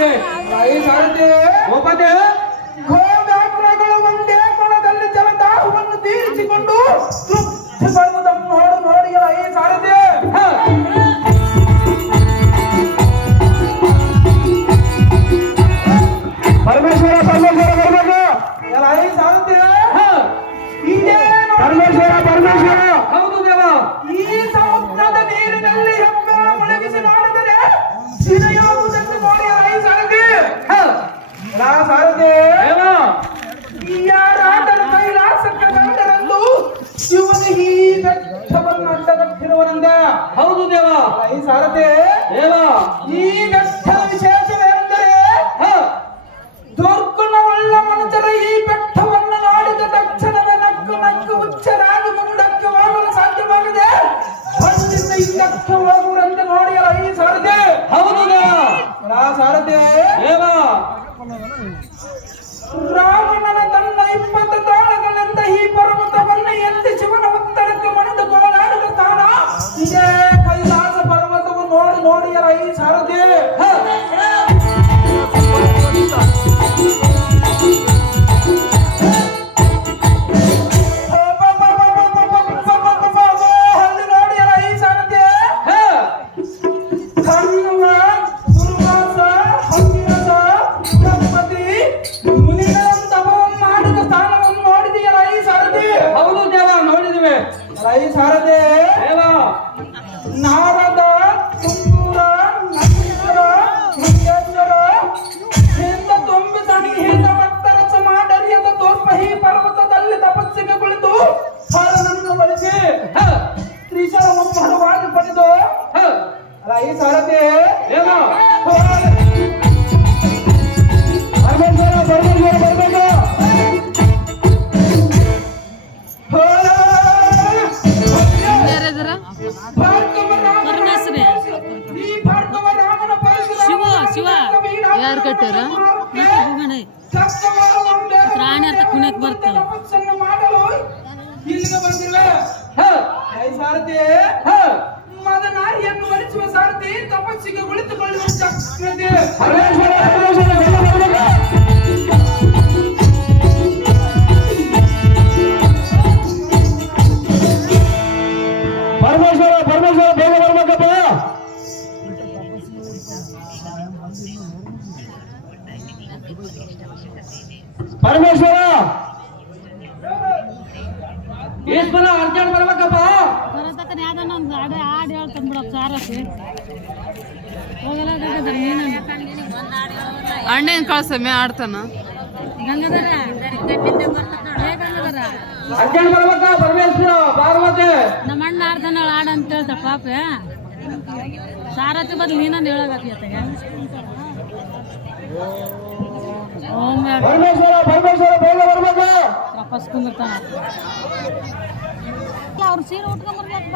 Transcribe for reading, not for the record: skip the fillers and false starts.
ನೋಡಿದೆ. ಗೋವ್ಯಾಘ್ರಗಳು ಒಂದೇ ಕೊಳದಲ್ಲಿ ಜಲದಾಹವನ್ನು ತೀರಿಸಿಕೊಂಡು ತೃಪ್ತಿ ಪಡುವುದನ್ನು ನೋಡಿ ಈ ಸಾರಥಿ ಪರಮೇಶ್ವರ ಬರ್ಬೇಕು. ಈ ಸಾರಥಿ ಪರಮೇಶ್ವರ ಹೌದು ದೇವ. ಈ ಸಮುದ್ರದ ನೀರಿನಲ್ಲಿ ಹೆಬ್ಬೆರಳ ಮುಳುಗಿಸಿ ನೋಡಿದರೆ ಸಿನೆಯಾಗುವುದನ್ನು ನೋಡಿ ಈ ಸಾರಥಿ ಸಾರಥಿ ದೇವ ಯಾರಾದರೂ ಕೈಲಾಸಕ್ಕೆ ಗಂಡರಂದು ಶಿವನಿಗೆ ಈ ಬೆಟ್ಟವನ್ನು ಅಡ್ಡಗಟ್ಟಿರುವರಿಂದ ಹೌದು ದೇವ. ಈ ಸಾರಥಿ ದೇವ ಈ ಬೆಟ್ಟದ ವಿಶೇಷವೆಂದರೆ ದುರ್ಗುಣವುಳ್ಳ ಮನುಷ್ಯರ ಈ ಬೆಟ್ಟವನ್ನು ನೋಡಿದ ತಕ್ಷಣವೇ ನಕ್ಕು ನಕ್ಕು ಹುಚ್ಚರಾಗಿ ಮುಂದಕ್ಕೆ ಹೋಗಲು ಸಾಧ್ಯವಾಗಿದೆ. ಹೊರದಿಂದ ಹಿಂದಕ್ಕೆ ಹೋಗುವುದಂತೆ ನೋಡಿ ಈ ಸಾರಥಿ ಹೌದು ದೇವ. ಸಾರಥಿ ದೇವ ರಾವಣನ ತನ್ನ 20 ತಾಳಗಳಿಂದ ಈ ಪರ್ವತವನ್ನು ಎತ್ತಿ ಶಿವನ ಒತ್ತಡಕ್ಕೆ ಮಣಿದು ಗೋಳಾಡಿದ ಸ್ಥಾನ ಇದೇ ಕೈಲಾಸ ಪರ್ವತವು ನೋಡಿ ಈ ಸಾರಥಿ ಅಲ್ಲಿ ನೋಡಿಯಲ್ಲ ಈ ಸಾರಥಿ ಕಣ್ಣುವ ದುರ್ವಾಸ ಹಂಗಿರಸ ಬ್ರಹ್ಮತಿ ಮುನಿಗಳಂತವನ್ನು ಮಾಡಿದ ಸ್ಥಾನವನ್ನು ನೋಡಿದೆಯಲ್ಲ ಈ ಸಾರಥಿ ಹೌದು ದೇವ ನೋಡಿದಿವೆ. ಈ ಸಾರಥಿ ದೇವ ನಾರದ ತುಂಬೂರ ನಂದೀಶ್ವರ ಮಂಗೇಶ್ವರ ಹಿಂದ ತುಂಬಿ ಸಣಿಹಿದ ಭಕ್ತರಸ ಮಾಡರಿಯದ ತೋರ್ಪ ಈ ಪರ್ವತದಲ್ಲಿ ತಪಸ್ಸಿಗೆ ಕುಳಿತು ಫಲನನ್ನು ಬಳಸಿ ತ್ರಿಶಲವನ್ನು ಫಲವಾಗಿ ಪಡೆದು ಈ ಸಾರಥಿ ದೇವ ಪರಮೇಶ್ವರ ಬರ್ಬೇಕು. ಈ ಭಾರ್ಗವ ರಾಮನ ಶಿವ ಯಾರು ಕಟ್ಟಾರ ಪ್ರಾಣಿ ಅಂತ ಕುಣಿಯಕ್ ಬರ್ತಾವ ತಪಸ್ಸನ್ನು ಮಾಡಲು ಇಲ್ಲಿಗೆ ಬಂದಿವೆ ಈ ಸಾರಥಿ ಮದನಾರಿಯನ್ನು ಮರಿಸುವ ಸಾರಥಿ ತಪಸ್ಸಿಗೆ ಕುಳಿತುಕೊಳ್ಳುವ ಚಕ್ರತೆ ಪರಮೇಶ್ವರ ಬೇಗ ಬರ್ಬೇಕಪ್ಪ. ಪರಮೇಶ್ವರ ಈಶ್ವರ ಅರ್ಜೆಂಟ್ ಬರ್ಬೇಕಪ್ಪ. ಬರತಕ್ಕ ಯಾವ್ದನ್ನ ಒಂದು ಹಾಡು ಹೇಳ್ತಾನೆ ಬಿಡಪ್ಪ ಸಾರಥಿ ಅಣ್ಣೇನ್ ಕಳ್ಸಮ್ಮೆ ಆಡ್ತಾನ ಗಂಗಾಧರ ಅರ್ಜೆಂಟ್ ಬರ್ಬೇಕ ಪರಮೇಶ್ವರ ಪಾರ್ವತಿ. ನಮ್ಮ ಅಣ್ಣ ಆಡ್ತಾನ ಹಾಡ ಅಂತ ಹೇಳ್ತಾಳ ಪಾಪ ಸಾರಥಿ ಬದ್ಲು ನೀನಂದು ಹೇಳಬೇಕತ್ತಾಗ ಪರಮೇಶ್ವರ ಬೇಗ ಬರ್ಬೇಕು. ತಪಸ್ ಕುಂದಿರ್ತಾನ ಅವ್ರು ಸೀರೆ ಉಟ್ಕೊಂಡ್ಬರ್ಬೇಕು